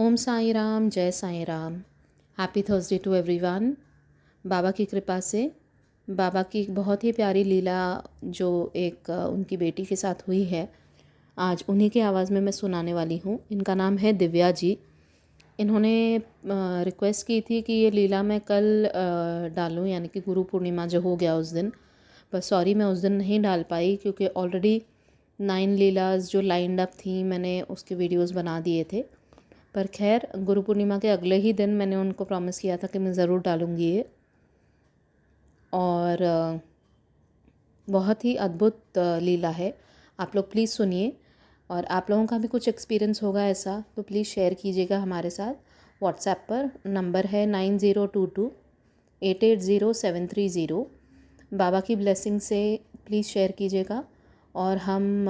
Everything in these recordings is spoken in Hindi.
ओम साई राम, जय Sai Ram. Happy Thursday to everyone. बाबा की कृपा से बाबा की एक बहुत ही प्यारी लीला जो एक उनकी बेटी के साथ हुई है, आज उन्हीं की आवाज़ में मैं सुनाने वाली हूँ। इनका नाम है दिव्या जी। इन्होंने रिक्वेस्ट की थी कि ये लीला मैं कल डालूँ, यानी कि गुरु पूर्णिमा जो हो गया उस दिन। पर सॉरी, मैं उस दिन नहीं डाल पाई क्योंकि ऑलरेडी 9 लीलाज जो लाइंड अप थी, मैंने उसके वीडियोस बना दिए थे। पर खैर, गुरु पूर्णिमा के अगले ही दिन मैंने उनको प्रॉमिस किया था कि मैं ज़रूर डालूँगी ये। और बहुत ही अद्भुत लीला है। आप लोग प्लीज़ सुनिए, और आप लोगों का भी कुछ एक्सपीरियंस होगा ऐसा तो प्लीज़ शेयर कीजिएगा हमारे साथ। व्हाट्सएप पर नंबर है 9022 880730। बाबा की ब्लेसिंग से प्लीज़ शेयर कीजिएगा, और हम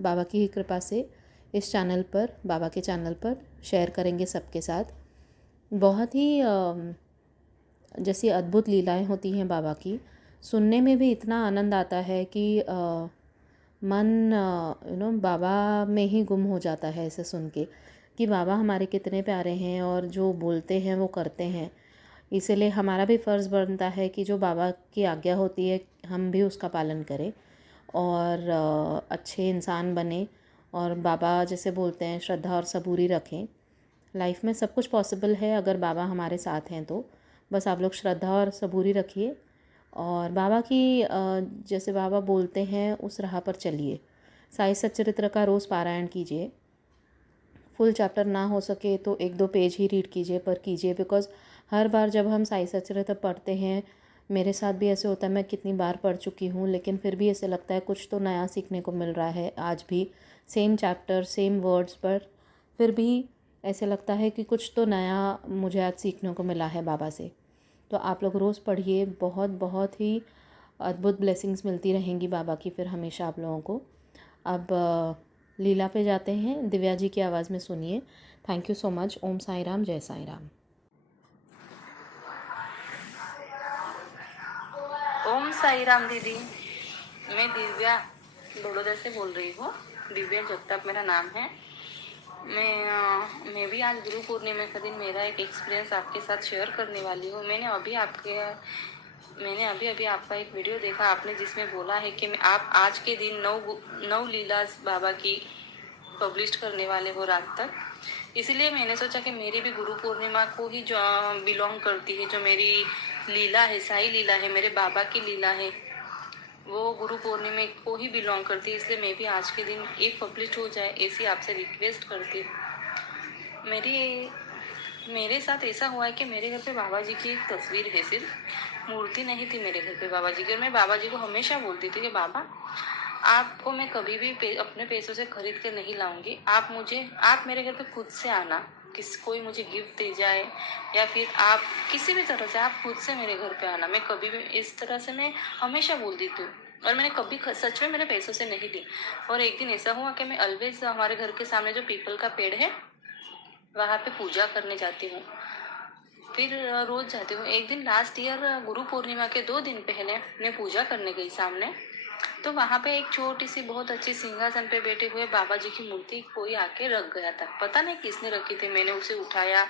बाबा की ही कृपा से इस चैनल पर, बाबा के चैनल पर शेयर करेंगे सबके साथ। बहुत ही जैसी अद्भुत लीलाएं होती हैं बाबा की, सुनने में भी इतना आनंद आता है कि मन बाबा में ही गुम हो जाता है ऐसे सुन के, कि बाबा हमारे कितने प्यारे हैं और जो बोलते हैं वो करते हैं। इसीलिए हमारा भी फ़र्ज़ बनता है कि जो बाबा की आज्ञा होती है हम भी उसका पालन करें और अच्छे इंसान बने, और बाबा जैसे बोलते हैं श्रद्धा और सबूरी रखें। लाइफ में सब कुछ पॉसिबल है अगर बाबा हमारे साथ हैं तो। बस आप लोग श्रद्धा और सबूरी रखिए, और बाबा की जैसे बाबा बोलते हैं उस राह पर चलिए। साई सच्चरित्र का रोज़ पारायण कीजिए। फुल चैप्टर ना हो सके तो 1-2 पेज ही रीड कीजिए, पर कीजिए। बिकॉज़ हर बार जब हम साई सच्चरित्र पढ़ते हैं, मेरे साथ भी ऐसे होता है, मैं कितनी बार पढ़ चुकी हूँ, लेकिन फिर भी ऐसे लगता है कुछ तो नया सीखने को मिल रहा है। आज भी सेम चैप्टर सेम वर्ड्स, पर फिर भी ऐसे लगता है कि कुछ तो नया मुझे आज सीखने को मिला है बाबा से। तो आप लोग रोज़ पढ़िए, बहुत बहुत ही अद्भुत ब्लेसिंग्स मिलती रहेंगी बाबा की फिर हमेशा आप लोगों को। अब लीला पे जाते हैं, दिव्या जी की आवाज़ में सुनिए। Thank you so much. Om Sai Ram, जय साई राम। ओम साई राम दीदी, मैं दिव्या बड़ौदा से बोल रही हूँ। दिव्या जगताप मेरा नाम है। मैं भी आज गुरु पूर्णिमा का दिन मेरा एक एक्सपीरियंस आपके साथ शेयर करने वाली हूँ। मैंने अभी अभी आपका एक वीडियो देखा, आपने जिसमें बोला है कि आप आज के दिन नौ लीला बाबा की पब्लिश करने वाले हो रात तक। इसलिए मैंने सोचा कि मेरी भी गुरु पूर्णिमा को ही जो बिलोंग करती है, जो मेरी लीला है, साई लीला है, मेरे बाबा की लीला है, वो गुरु पूर्णिमा को ही बिलोंग करती है। इसलिए मैं भी आज के दिन एक पब्लिश हो जाए ऐसी आपसे रिक्वेस्ट करती हूँ। मेरे साथ ऐसा हुआ है कि मेरे घर पे बाबा जी की एक तस्वीर है, सिर्फ मूर्ति नहीं थी मेरे घर पे बाबा जी की। और मैं बाबा जी को हमेशा बोलती थी कि बाबा, आपको मैं कभी भी अपने पैसों से खरीद कर नहीं लाऊंगी। आप मेरे घर पे खुद से आना, कोई मुझे गिफ्ट दे जाए या फिर आप किसी भी तरह से आप खुद से मेरे घर पे आना। मैं कभी भी इस तरह से मैं हमेशा बोलती थी, और मैंने कभी सच में मेरे पैसों से नहीं ली। और एक दिन ऐसा हुआ कि मैं ऑलवेज हमारे घर के सामने जो पीपल का पेड़ है वहाँ पे पूजा करने जाती हूँ, फिर रोज जाती हूँ। एक दिन लास्ट ईयर गुरु पूर्णिमा के 2 दिन पहले मैं पूजा करने गई सामने, तो वहाँ पे एक छोटी सी बहुत अच्छी सिंहासन पे बैठे हुए बाबा जी की मूर्ति कोई आके रख गया था। पता नहीं किसने रखी थी। मैंने उसे उठाया,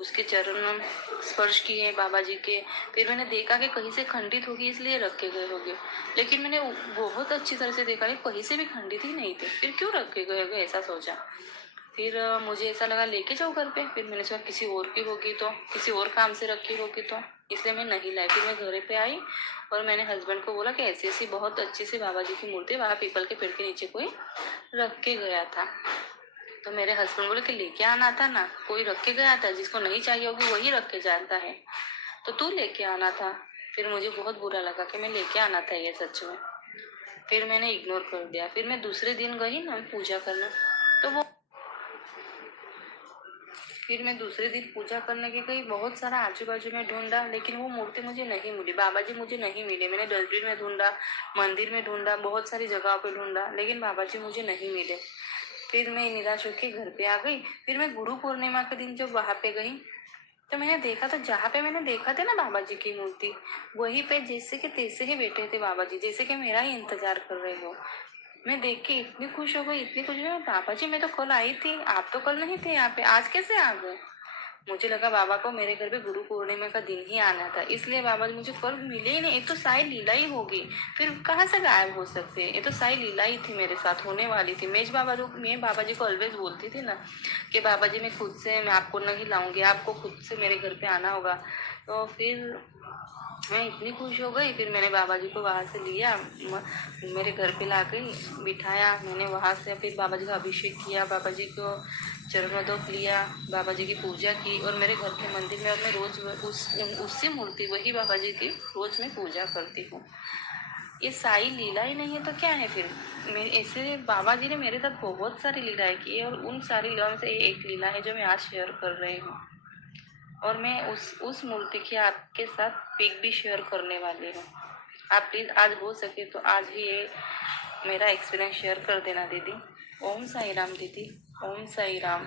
उसके चरण स्पर्श किए बाबा जी के। फिर मैंने देखा कि कहीं से खंडित होगी इसलिए रखे गए होंगे, लेकिन मैंने बहुत अच्छी तरह से देखा कि कहीं से भी खंडित ही नहीं थे। फिर क्यों रखे गए होंगे ऐसा सोचा। फिर मुझे ऐसा लगा लेके जाओ घर पे। फिर मैंने सोचा किसी और की होगी, तो किसी और काम से रखी होगी, तो इसलिए मैं नहीं लाई। फिर मैं घर पे आई और मैंने हस्बैंड को बोला कि ऐसी ऐसी बहुत अच्छी सी बाबा जी की मूर्ति वहाँ पीपल के पेड़ के नीचे कोई रख के गया था। तो मेरे हस्बैंड बोले कि लेके आना था ना, कोई रख के गया था, जिसको नहीं चाहिए होगी वही रख के जाता है, तो तू लेके आना था। फिर मुझे बहुत बुरा लगा कि मैं लेके आना था ये सच में। फिर मैंने इग्नोर कर दिया। फिर मैं दूसरे दिन गई ना पूजा करने, तो वो फिर मैं दूसरे दिन पूजा करने की गई, बहुत सारा आजू बाजू में ढूंढा, लेकिन वो मूर्ति मुझे नहीं मिली, बाबा जी मुझे नहीं मिले। मैंने डस्टबिन में ढूंढा, मंदिर में ढूंढा, बहुत सारी जगहों पे ढूंढा, लेकिन बाबा जी मुझे नहीं मिले। फिर मैं निराश होकर घर पे आ गई। फिर मैं गुरु पूर्णिमा के दिन जब वहां पे गई, तो मैंने देखा, तो जहाँ पे मैंने देखा था ना बाबा जी की मूर्ति, वहीं पे जैसे के तैसे ही बैठे थे बाबा जी, जैसे कि मेरा ही इंतजार कर रहे हो। मैं देख के इतनी खुश हो गई, इतनी खुश हो गई। पापा जी मैं तो कल आई थी, आप तो कल नहीं थे यहाँ पे, आज कैसे आ गए? मुझे लगा बाबा को मेरे घर पे गुरु पूर्णिमा का दिन ही आना था, इसलिए बाबा जी मुझे कल मिले ही नहीं। ये तो साई लीला ही होगी, फिर कहाँ से गायब हो सकते हैं? ये तो साई लीला ही थी, मेरे साथ होने वाली थी। मैं बाबा जी को ऑलवेज बोलती थी ना कि बाबा जी मैं आपको नहीं लाऊंगी, आपको खुद से मेरे घर पे आना होगा। तो फिर मैं इतनी खुश हो गई, फिर मैंने बाबा जी को वहाँ से लिया, मेरे घर पे ला कर बिठाया। मैंने वहाँ से फिर बाबा जी का अभिषेक किया, बाबा जी को चरणोदक लिया, बाबा जी की पूजा की। और मेरे घर के मंदिर में अब मैं रोज़ उससे मूर्ति वही बाबा जी की रोज़ मैं पूजा करती हूँ। ये साई लीला ही नहीं है तो क्या है फिर? मेरे ऐसे बाबा जी ने मेरे साथ बहुत सारी लीलाएं की है, और उन सारी लीलाओं से ये एक लीला है जो मैं आज शेयर कर रही हूँ। और मैं उस मूर्ति की आपके साथ पिक भी शेयर करने वाली हूँ। आप प्लीज़ आज हो सके तो आज ही ये मेरा एक्सपीरियंस शेयर कर देना दीदी। ओम साई राम दीदी, ओम साई राम।